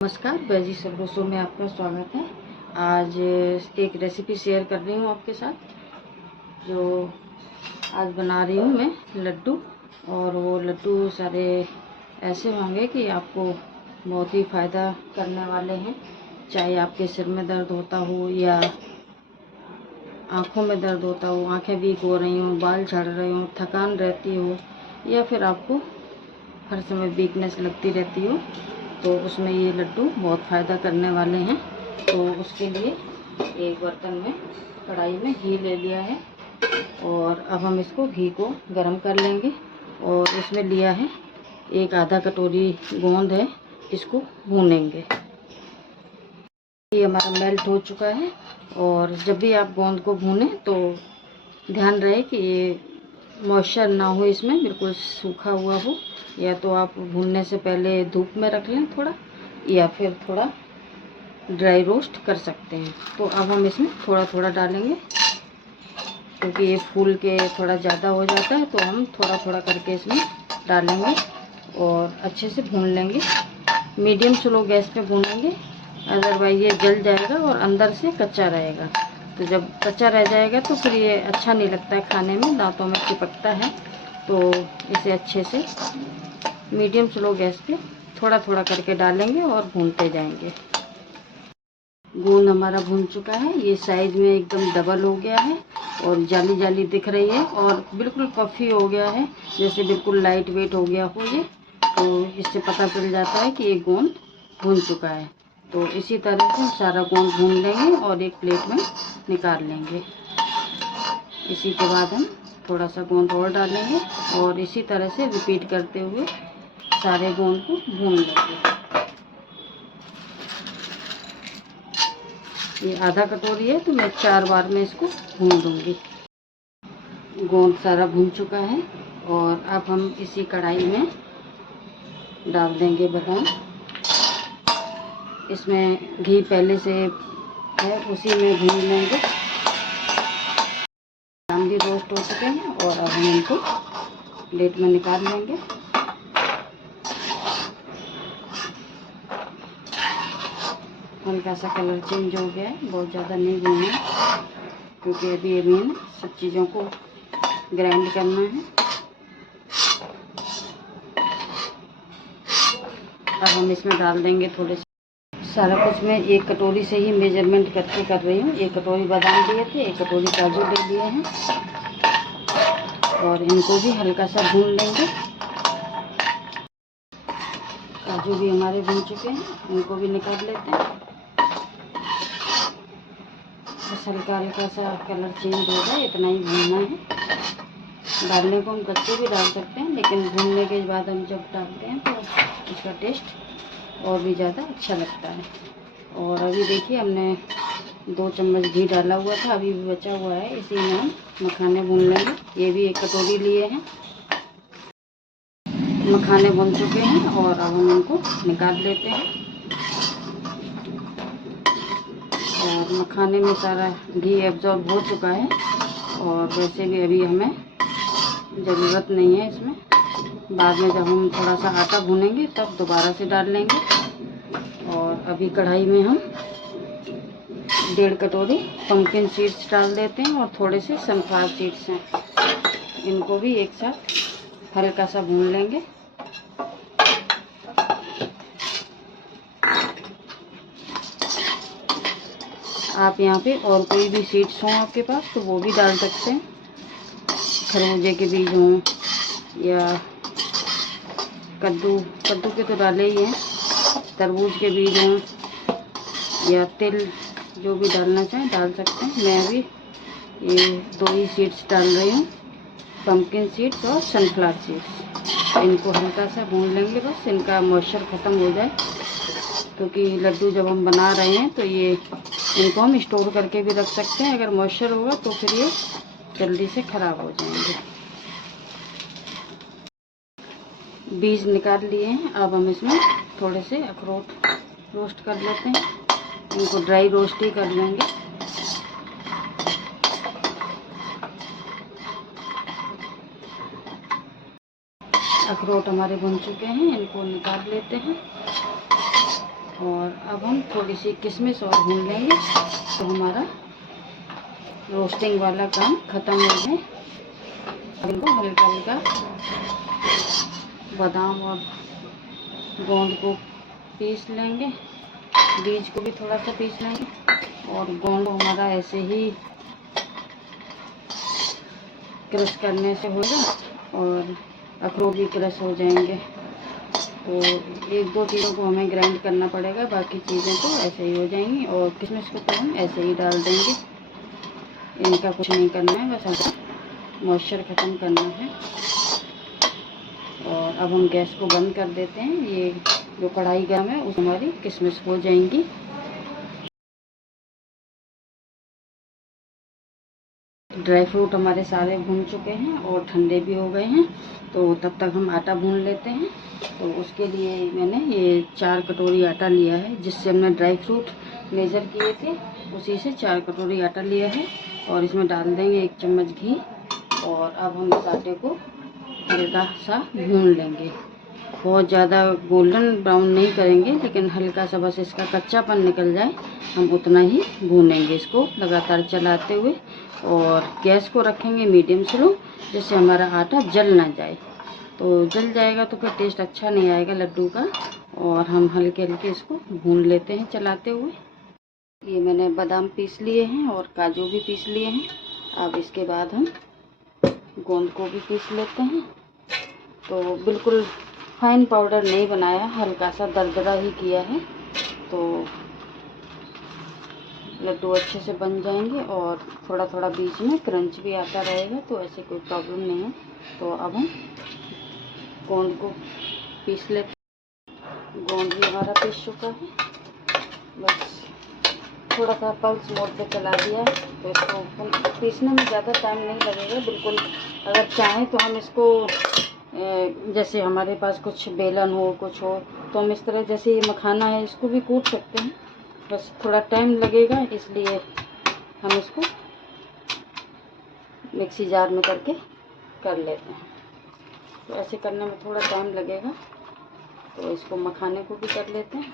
नमस्कार, बैजी सब रसोई में आपका स्वागत है। आज एक रेसिपी शेयर कर रही हूँ आपके साथ। जो आज बना रही हूँ मैं लड्डू, और वो लड्डू सारे ऐसे होंगे कि आपको बहुत ही फ़ायदा करने वाले हैं। चाहे आपके सिर में दर्द होता हो या आँखों में दर्द होता हो, आँखें वीक हो रही हों, बाल झड़ रहे हों, थकान रहती हो, या फिर आपको हर समय वीकनेस लगती रहती हो, तो उसमें ये लड्डू बहुत फ़ायदा करने वाले हैं। तो उसके लिए एक बर्तन में कढ़ाई में घी ले लिया है, और अब हम इसको घी को गरम कर लेंगे। और इसमें लिया है एक आधा कटोरी गोंद है, इसको भूनेंगे। ये हमारा मेल्ट हो चुका है। और जब भी आप गोंद को भूनें तो ध्यान रहे कि ये मॉइस्चर ना हो, इसमें बिल्कुल सूखा हुआ हो। या तो आप भूनने से पहले धूप में रख लें थोड़ा, या फिर थोड़ा ड्राई रोस्ट कर सकते हैं। तो अब हम इसमें थोड़ा थोड़ा डालेंगे, क्योंकि ये फूल के थोड़ा ज़्यादा हो जाता है, तो हम थोड़ा थोड़ा करके इसमें डालेंगे और अच्छे से भून लेंगे। मीडियम स्लो गैस पे भूनेंगे, अदरवाइज ये जल जाएगा और अंदर से कच्चा रहेगा। तो जब कच्चा रह जाएगा तो फिर ये अच्छा नहीं लगता है खाने में, दांतों में चिपकता है। तो इसे अच्छे से मीडियम स्लो गैस पे थोड़ा थोड़ा करके डालेंगे और भूनते जाएंगे। गोंद हमारा भून चुका है, ये साइज में एकदम डबल हो गया है और जाली जाली दिख रही है, और बिल्कुल पफी हो गया है, जैसे बिल्कुल लाइट वेट हो गया हो ये। तो इससे पता चल जाता है कि ये गोंद भून चुका है। तो इसी तरह से सारा गोंद भून लेंगे और एक प्लेट में निकाल लेंगे। इसी के बाद हम थोड़ा सा गोंद और डालेंगे, और इसी तरह से रिपीट करते हुए सारे गोंद को भून लेंगे। ये आधा कटोरी है, तो मैं 4 बार में इसको भून दूंगी। गोंद सारा भून चुका है, और अब हम इसी कढ़ाई में डाल देंगे बादाम। इसमें घी पहले से है, उसी में भून लेंगे। बादाम भी रोस्ट हो चुके हैं, और अब हम इनको प्लेट में निकाल लेंगे। हल्का सा कलर चेंज हो गया है, बहुत ज़्यादा नहीं भूनना, क्योंकि अभी हमें सब चीज़ों को ग्राइंड करना है। अब हम इसमें डाल देंगे थोड़े से सारा कुछ। मैं एक कटोरी से ही मेजरमेंट करके कर रही हूँ। एक कटोरी बादाम लिए थे, एक कटोरी काजू ले लिए हैं, और इनको भी हल्का सा भून लेंगे। काजू भी हमारे भून चुके हैं, इनको भी निकाल लेते हैं। बस हल्का हल्का सा कलर चेंज हो जाए, इतना ही भूनना है। डालने को हम कच्चे भी डाल सकते हैं, लेकिन भूनने के बाद हम जब डालते हैं तो इसका टेस्ट और भी ज़्यादा अच्छा लगता है। और अभी देखिए, हमने 2 चम्मच घी डाला हुआ था, अभी भी बचा हुआ है, इसी में हम मखाने भून लेंगे। ये भी एक कटोरी लिए हैं। मखाने भून चुके हैं, और अब हम इनको निकाल लेते हैं। और मखाने में सारा घी एब्जॉर्ब हो चुका है, और वैसे भी अभी हमें ज़रूरत नहीं है इसमें। बाद में जब हम थोड़ा सा आटा भूनेंगे तब दोबारा से डाल लेंगे। और अभी कढ़ाई में हम 1.5 कटोरी पम्पकिन सीड्स डाल देते हैं, और थोड़े से सनफ्लावर सीड्स हैं, इनको भी एक साथ हल्का सा भून लेंगे। आप यहाँ पे और कोई भी सीड्स हों आपके पास तो वो भी डाल सकते हैं। खरबूजे के बीज हों, या कद्दू के तो डाले ही हैं, तरबूज के बीज हों, या तिल, जो भी डालना चाहें डाल सकते हैं। मैं अभी ये 2 ही सीड्स डाल रही हूँ, पम्पकिन सीड्स और सनफ्लावर सीड्स। इनको हल्का सा भून लेंगे, बस इनका मॉइस्चर ख़त्म हो जाए, क्योंकि लड्डू जब हम बना रहे हैं तो ये इनको हम स्टोर करके भी रख सकते हैं। अगर मॉइस्चर होगा तो फिर ये जल्दी से ख़राब हो जाएंगे। बीज निकाल लिए हैं, अब हम इसमें थोड़े से अखरोट रोस्ट कर लेते हैं। इनको ड्राई रोस्ट ही कर लेंगे। अखरोट हमारे भुन चुके हैं, इनको निकाल लेते हैं। और अब हम थोड़ी सी किशमिश और भून लेंगे तो हमारा रोस्टिंग वाला काम ख़त्म हो जाए। इनको हल्का हल्का बादाम और गोंद को पीस लेंगे, बीज को भी थोड़ा सा पीस लेंगे और गोंद हमारा ऐसे ही क्रश करने से होगा और अखरोट भी क्रश हो जाएंगे। तो एक दो चीज़ों को हमें ग्राइंड करना पड़ेगा, बाकी चीज़ें तो ऐसे ही हो जाएंगी। और किशमिश को तो हम ऐसे ही डाल देंगे, इनका कुछ नहीं करना है, बस हल्का मॉइस्चर ख़त्म करना है। और अब हम गैस को बंद कर देते हैं। ये जो कढ़ाई गर्म है उस हमारी किशमिश हो जाएंगी। ड्राई फ्रूट हमारे सारे भून चुके हैं और ठंडे भी हो गए हैं, तो तब तक हम आटा भून लेते हैं। तो उसके लिए मैंने ये 4 कटोरी आटा लिया है, जिससे हमने ड्राई फ्रूट मेज़र किए थे उसी से 4 कटोरी आटा लिया है। और इसमें डाल देंगे 1 चम्मच घी। और अब हम इस आटे को हल्का सा भून लेंगे, बहुत ज़्यादा गोल्डन ब्राउन नहीं करेंगे, लेकिन हल्का सा बस इसका कच्चापन निकल जाए हम उतना ही भूनेंगे इसको लगातार चलाते हुए। और गैस को रखेंगे मीडियम स्लो, जिससे हमारा आटा जल ना जाए। तो जल जाएगा तो फिर टेस्ट अच्छा नहीं आएगा लड्डू का। और हम हल्के हल्के इसको भून लेते हैं चलाते हुए। ये मैंने बादाम पीस लिए हैं और काजू भी पीस लिए हैं। अब इसके बाद हम गोंद को भी पीस लेते हैं। तो बिल्कुल फाइन पाउडर नहीं बनाया, हल्का सा दरदरा ही किया है, तो लड्डू अच्छे से बन जाएंगे और थोड़ा थोड़ा बीच में क्रंच भी आता रहेगा, तो ऐसे कोई प्रॉब्लम नहीं है। तो अब हम गोंद को पीस लेते हैं। गोंद भी हमारा पीस चुका है, बस थोड़ा सा पल्स मोड पे चला दिया है, तो इसको पीसने में ज़्यादा टाइम नहीं लगेगा बिल्कुल। अगर चाहें तो हम इसको जैसे हमारे पास कुछ बेलन हो कुछ हो तो हम इस तरह, जैसे ये मखाना है इसको भी कूट सकते हैं, बस थोड़ा टाइम लगेगा, इसलिए हम इसको मिक्सी जार में करके कर लेते हैं। तो ऐसे करने में थोड़ा टाइम लगेगा, तो इसको मखाने को भी कर लेते हैं।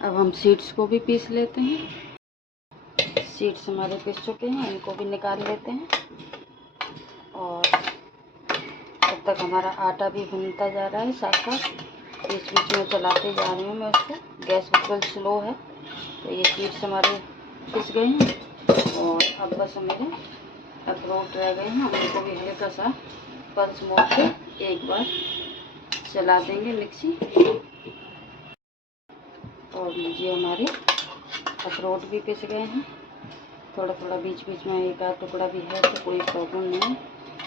अब हम सीड्स को भी पीस लेते हैं। सीड्स हमारे पीस चुके हैं, इनको भी निकाल लेते हैं। और तब तक हमारा आटा भी भुनता जा रहा है, साथ साथ बीच बीच में चलाते जा रही हूँ मैं उसको। गैस बिल्कुल स्लो है। तो ये सीड्स हमारे पिस गए हैं और अब बस हमारे अखरोट रह गए हैं। हम इनको भी हल्का सा पल्स मोड पे एक बार चला देंगे मिक्सी। और लीजिए हमारे अखरोट भी पिस गए हैं। थोड़ा थोड़ा बीच बीच में एक आध टुकड़ा भी है तो कोई प्रॉब्लम नहीं है,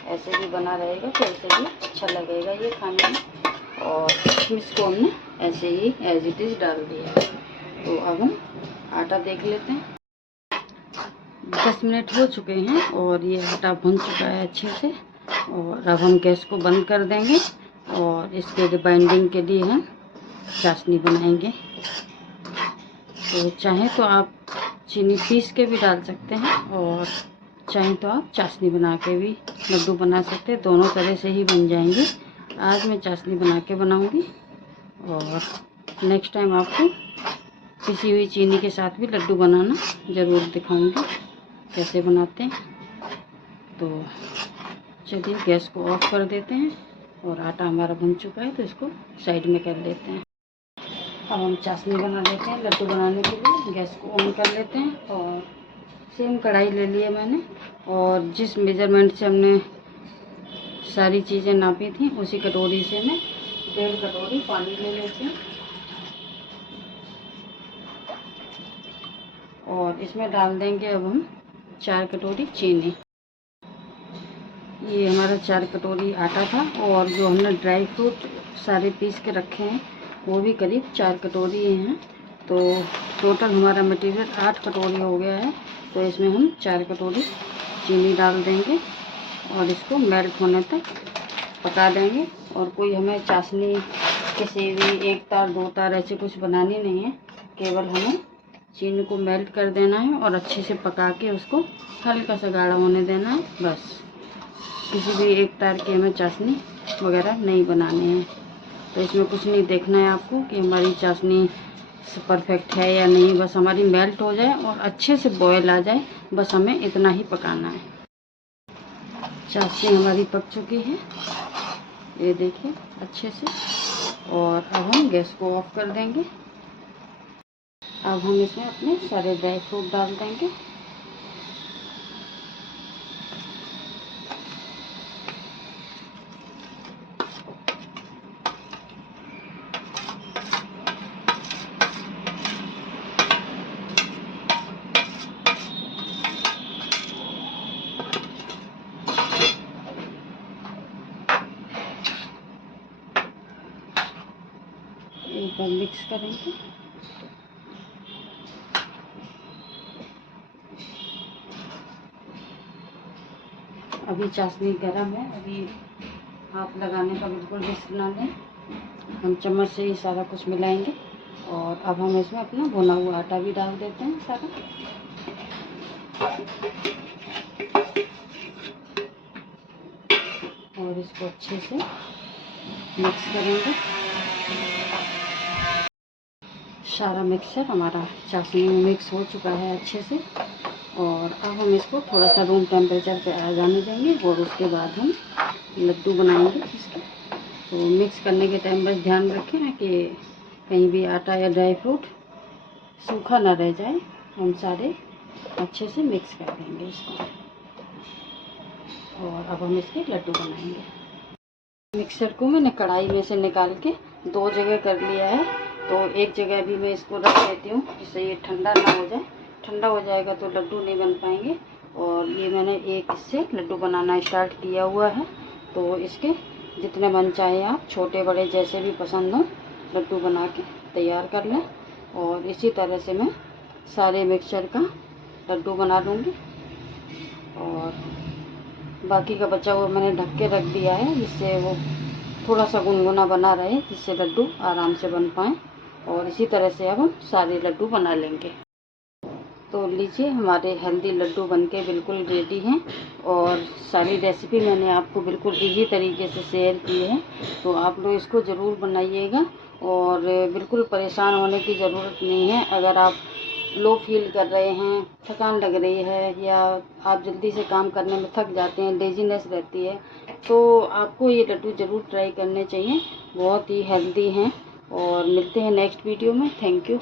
ऐसे भी बना रहेगा तो ऐसे भी अच्छा लगेगा ये खाने में। और किशमिश को हमने ऐसे ही एज इट इज़ डाल दिया। तो अब हम आटा देख लेते हैं। 10 मिनट हो चुके हैं और ये आटा भुन चुका है अच्छे से। और अब हम गैस को बंद कर देंगे और इसके बाइंडिंग के लिए हम चाशनी बनाएंगे। तो चाहें तो आप चीनी पीस के भी डाल सकते हैं और चाहें तो आप चाशनी बना के भी लड्डू बना सकते हैं, दोनों तरह से ही बन जाएंगे। आज मैं चाशनी बना के बनाऊंगी और नेक्स्ट टाइम आपको पिसी हुई चीनी के साथ भी लड्डू बनाना ज़रूर दिखाऊंगी कैसे बनाते हैं। तो चलिए गैस को ऑफ कर देते हैं और आटा हमारा बन चुका है, तो इसको साइड में कर लेते हैं। अब हम चाशनी बना लेते हैं लड्डू बनाने के लिए। गैस को ऑन कर लेते हैं और सेम कढ़ाई ले ली है मैंने, और जिस मेज़रमेंट से हमने सारी चीज़ें नापी थी उसी कटोरी से मैं 1.5 कटोरी पानी ले लेती हूँ। और इसमें डाल देंगे अब हम 4 कटोरी चीनी। ये हमारा 4 कटोरी आटा था और जो हमने ड्राई फ्रूट सारे पीस के रखे हैं वो भी करीब 4 कटोरी हैं। तो टोटल हमारा मटेरियल 8 कटोरी हो गया है। तो इसमें हम 4 कटोरी चीनी डाल देंगे और इसको मेल्ट होने तक पका देंगे। और कोई हमें चाशनी किसी भी 1 तार 2 तार ऐसे कुछ बनानी नहीं है, केवल हमें चीनी को मेल्ट कर देना है और अच्छे से पका के उसको हल्का सा गाढ़ा होने देना है बस। किसी भी एक तार की हमें चाशनी वगैरह नहीं बनानी है। तो इसमें कुछ नहीं देखना है आपको कि हमारी चाशनी परफेक्ट है या नहीं, बस हमारी मेल्ट हो जाए और अच्छे से बॉयल आ जाए, बस हमें इतना ही पकाना है। चाशनी हमारी पक चुकी है, ये देखिए अच्छे से। और अब हम गैस को ऑफ कर देंगे। अब हम इसमें अपने सारे ड्राई फ्रूट डाल देंगे। एक बार मिक्स करेंगे। अभी चाशनी गर्म है, अभी हाथ लगाने का बिल्कुल रिस्क ना लें। हम चम्मच से ही सारा कुछ मिलाएंगे। और अब हम इसमें अपना भुना हुआ आटा भी डाल देते हैं सारा। और इसको अच्छे से मिक्स करेंगे। सारा मिक्सचर हमारा चाशनी में मिक्स हो चुका है अच्छे से। और अब हम इसको थोड़ा सा रूम टेम्परेचर पे आ जाने देंगे और उसके बाद हम लड्डू बनाएंगे इसके। तो मिक्स करने के टाइम बस ध्यान रखें कि कहीं भी आटा या ड्राई फ्रूट सूखा ना रह जाए। हम सारे अच्छे से मिक्स कर देंगे इसको। और अब हम इसके लड्डू बनाएंगे। मिक्सर को मैंने कढ़ाई में से निकाल के 2 जगह कर लिया है। तो एक जगह भी मैं इसको रख देती हूँ जिससे ये ठंडा ना हो जाए। ठंडा हो जाएगा तो लड्डू नहीं बन पाएंगे। और ये मैंने एक इससे लड्डू बनाना स्टार्ट किया हुआ है। तो इसके जितने मन चाहे आप छोटे बड़े जैसे भी पसंद हो लड्डू बना के तैयार कर लें। और इसी तरह से मैं सारे मिक्सचर का लड्डू बना लूँगी। और बाकी का बचा हुआ मैंने ढक के रख दिया है जिससे वो थोड़ा सा गुनगुना बना रहे, जिससे लड्डू आराम से बन पाएँ। और इसी तरह से अब हम सारे लड्डू बना लेंगे। तो लीजिए हमारे हेल्दी लड्डू बनके बिल्कुल रेडी हैं। और सारी रेसिपी मैंने आपको बिल्कुल इजी तरीके से शेयर की है। तो आप लोग इसको ज़रूर बनाइएगा और बिल्कुल परेशान होने की ज़रूरत नहीं है। अगर आप लो फील कर रहे हैं, थकान लग रही है या आप जल्दी से काम करने में थक जाते हैं, लेजीनेस रहती है, तो आपको ये लड्डू ज़रूर ट्राई करने चाहिए। बहुत ही हेल्दी हैं। और मिलते हैं नेक्स्ट वीडियो में। Thank you.